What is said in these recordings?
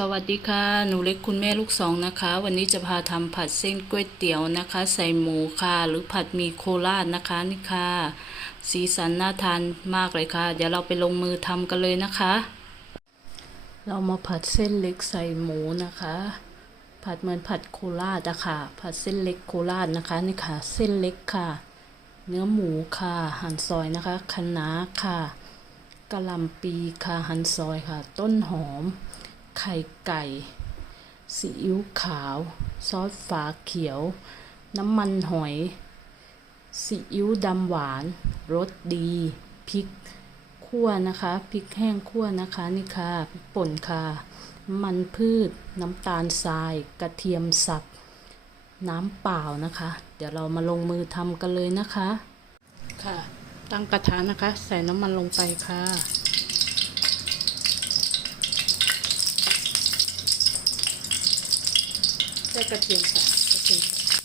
สวัสดีค่ะ หนูเล็กคุณแม่ลูกสองนะคะ วันนี้จะพาทำผัดเส้นก๋วยเตี๋ยวนะคะ ใส่หมูค่ะ หรือผัดมีโคราชนะคะนี่ค่ะ สีสันน่าทานมากเลยค่ะ เดี๋ยวเราไปลงมือทำกันเลยนะคะ เรามาผัดเส้นเล็กใส่หมูนะคะ ผัดเหมือนผัดโคราชอะค่ะ ผัดเส้นเล็กโคราชนะคะนี่ค่ะ เส้นเล็กค่ะ เนื้อหมูค่ะ หั่นซอยนะคะคะน้าค่ะกะหล่ำปีค่ะ หั่นซอยค่ะ ต้นหอม ไข่ไก่ซีอิ๊วขาว ซอสฝาเขียว น้ำมันหอยซีอิ๊วดำหวานรสดีพริกขั่วนะคะพริกแห้งขั่วนะคะนี่ค่ะป่นค่ะ มันพืชน้ำตาลทราย กระเทียมสับ น้ำเปล่านะคะ เดี๋ยวเรามาลงมือทำกันเลยนะคะ ค่ะ ตั้งกระทะนะคะ ใส่น้ำมันลงไปค่ะ ใส่กระเทียมค่ะกระเทียมค่ะ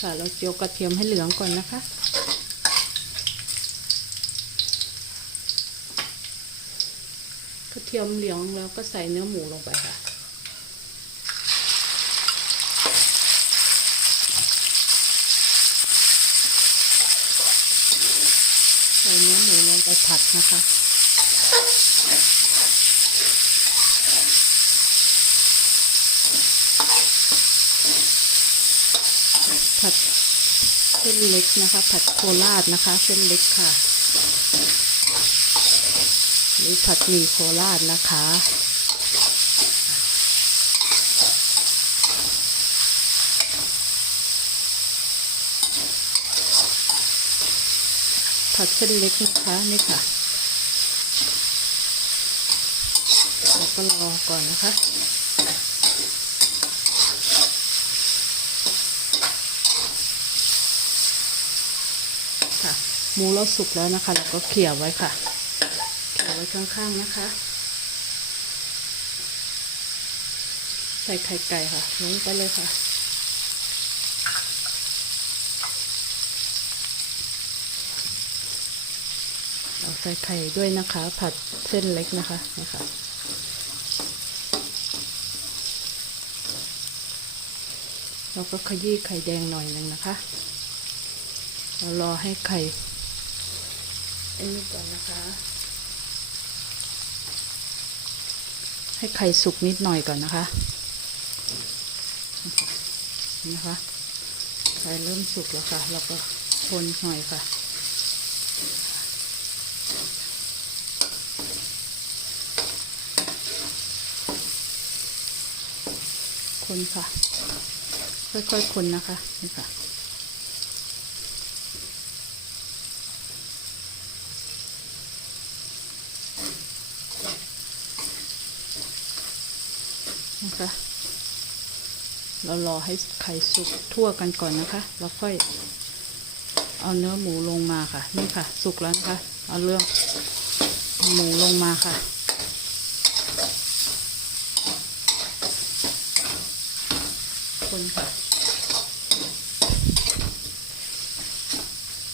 ค่ะเราเจียวกระเทียมให้เหลืองก่อนนะคะ กระเทียมเหลืองแล้วก็ใส่เนื้อหมูลงไปค่ะ ใส่เนื้อหมูลงไปผัดนะคะผัดเส้นเล็กนะคะ ผัดโคราชนะคะ เส้นเล็กค่ะ หรือผัดหมี่โคราชนะคะ ผัดเส้นเล็กนะคะนี่ค่ะแล้วก็รอก่อนนะคะค่ะหมูเราสุกแล้วนะคะ เราก็เขี่ยไว้ค่ะ ไว้ข้างๆนะคะ ใส่ไข่ไก่ค่ะลงไปเลยค่ะ เราใส่ไข่ด้วยนะคะ ผัดเส้นเล็กนะคะนะคะเราก็ขยี้ไข่แดงหน่อยหนึ่งนะคะ เรารอให้ไข่ไอ้นี่ก่อนนะคะ ให้ไข่สุกนิดหน่อยก่อนนะคะนะคะไข่เริ่มสุกแล้วค่ะ เราก็คนหน่อยค่ะ คนค่ะ ค่อยๆคนนะคะนี่ค่ะนะคะ เรารอให้ไข่สุกทั่วกันก่อนนะคะ แล้วค่อยเอาเนื้อหมูลงมาค่ะ นี่ค่ะ สุกแล้วนะคะ เอาเรื่องหมูลงมาค่ะ คนค่ะ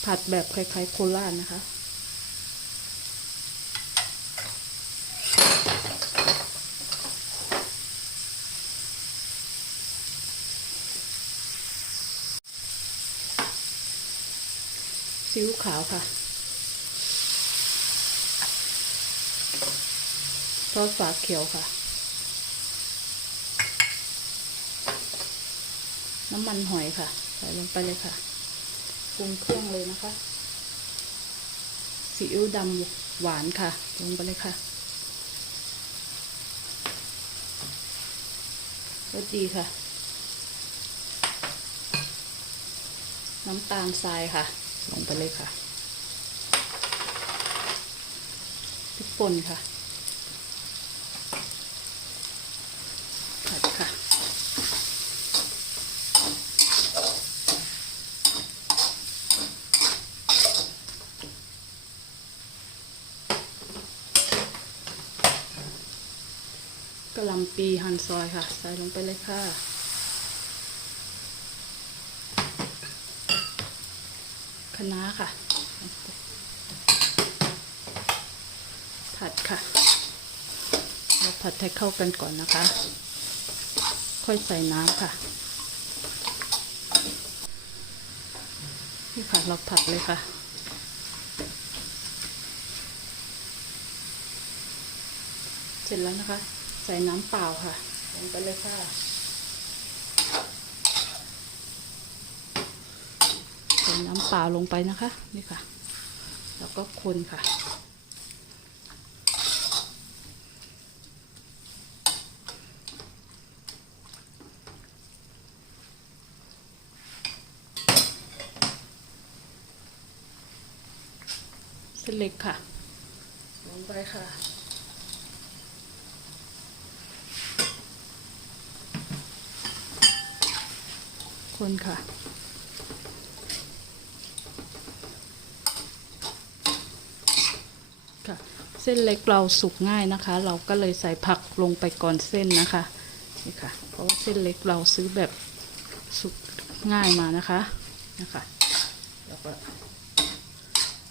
ผัดแบบคล้ายๆโคราชนะคะ ขาวค่ะ ซอสฝาเขียวค่ะ น้ำมันหอยค่ะ ใส่ลงไปเลยค่ะปรุงเครื่องเลยนะคะซีอิ๊วดำหวานค่ะ ลงไปเลยค่ะรสดีค่ะ น้ำตาลทรายค่ะ ลงไปเลยค่ะพริกป่นค่ะผัดค่ะ กระลำปีหั่นซอยค่ะ ใส่ลงไปเลยค่ะ คะน้าค่ะ ผัดค่ะ เราผัดให้เข้ากันก่อนนะคะ ค่อยใส่น้ำค่ะ นี่ค่ะ เราผัดเลยค่ะเสร็จแล้วนะคะ ใส่น้ำเปล่าค่ะลงไปเลยค่ะ ใส่ น้ำเปล่าลงไปนะคะ นี่ค่ะ แล้วก็คนค่ะ เส้นเล็กค่ะ ลงไปค่ะคนค่ะค่ะ เส้นเล็กเราสุกง่ายนะคะ เราก็เลยใส่ผักลงไปก่อนเส้นนะคะนี่ค่ะ เพราะว่าเส้นเล็กเราซื้อแบบสุกง่ายมานะคะนะคะแล้วก็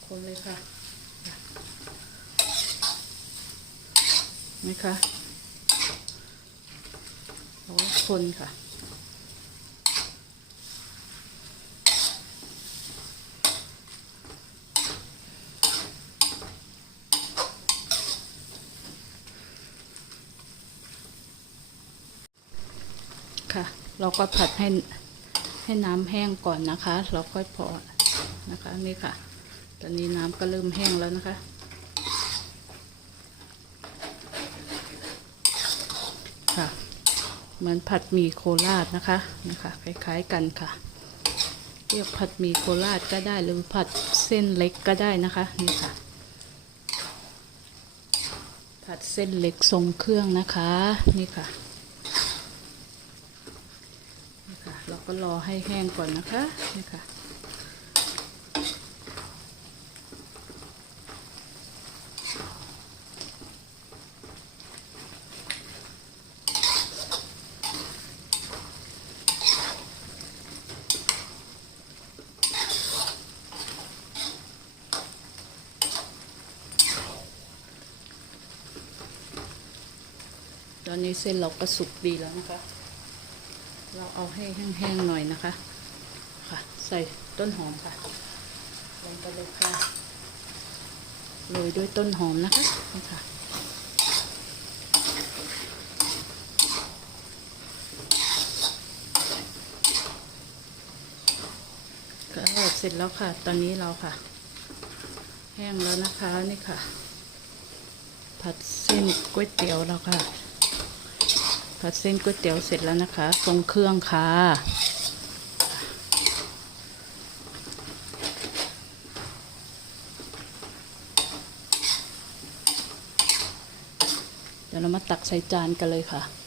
คนเลยค่ะไหมคะแล้วคนค่ะ ค่ะ เราก็ผัดให้ให้น้ำแห้งก่อนนะคะ เราค่อยพอนะคะนี่ค่ะ ตอนนี้น้ำก็เริ่มแห้งแล้วนะคะ ค่ะ เหมือนผัดหมี่โคราชนะคะนะคะคล้ายๆกันค่ะ เรียกผัดหมี่โคราชก็ได้หรือผัดเส้นเล็กก็ได้นะคะนี่ค่ะ ผัดเส้นเล็กทรงเครื่องนะคะนี่ค่ะ นี่ค่ะเรา ก็รอให้แห้งก่อนนะคะนี่ค่ะตอนนี้เส้นเราก็สุกดีแล้วนะคะ เราเอาให้แห้งๆหน่อยนะคะ ค่ะ ใส่ต้นหอมค่ะลงไปเลยค่ะโรยด้วยต้นหอมนะคะนี่ค่ะก็เสร็จแล้วค่ะ ตอนนี้เราค่ะ แห้งแล้วนะคะนี่ค่ะ ผัดเส้นก๋วยเตี๋ยวแล้วค่ะ ผัดเส้นก๋วยเตี๋ยวเสร็จแล้วนะคะ ทรงเครื่องค่ะเดี๋ยวเรามาตักใส่จานกันเลยค่ะค่ะ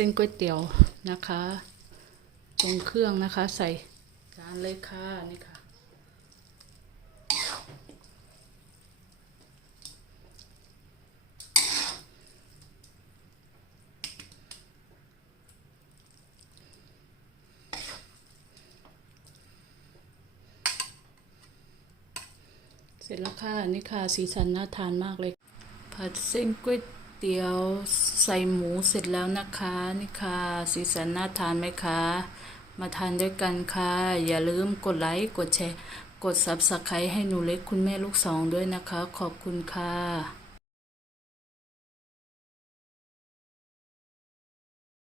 เส้นก๋วยเตี๋ยวนะคะตรงเครื่องนะคะ ใส่จานเลยค่ะนี่ค่ะ เสร็จแล้วค่ะนี่ค่ะสีสันน่าทานมากเลย ผัดเส้นก๋วย เตี๋ยวใส่หมูเสร็จแล้วนะคะนี่ค่ะสีสันน่าทานไหมคะ มาทานด้วยกันค่ะ อย่าลืมกดไลค์กดแชร์ กด Subscribe ให้หนูเล็กคุณแม่ลูกสองด้วยนะคะ ขอบคุณค่ะ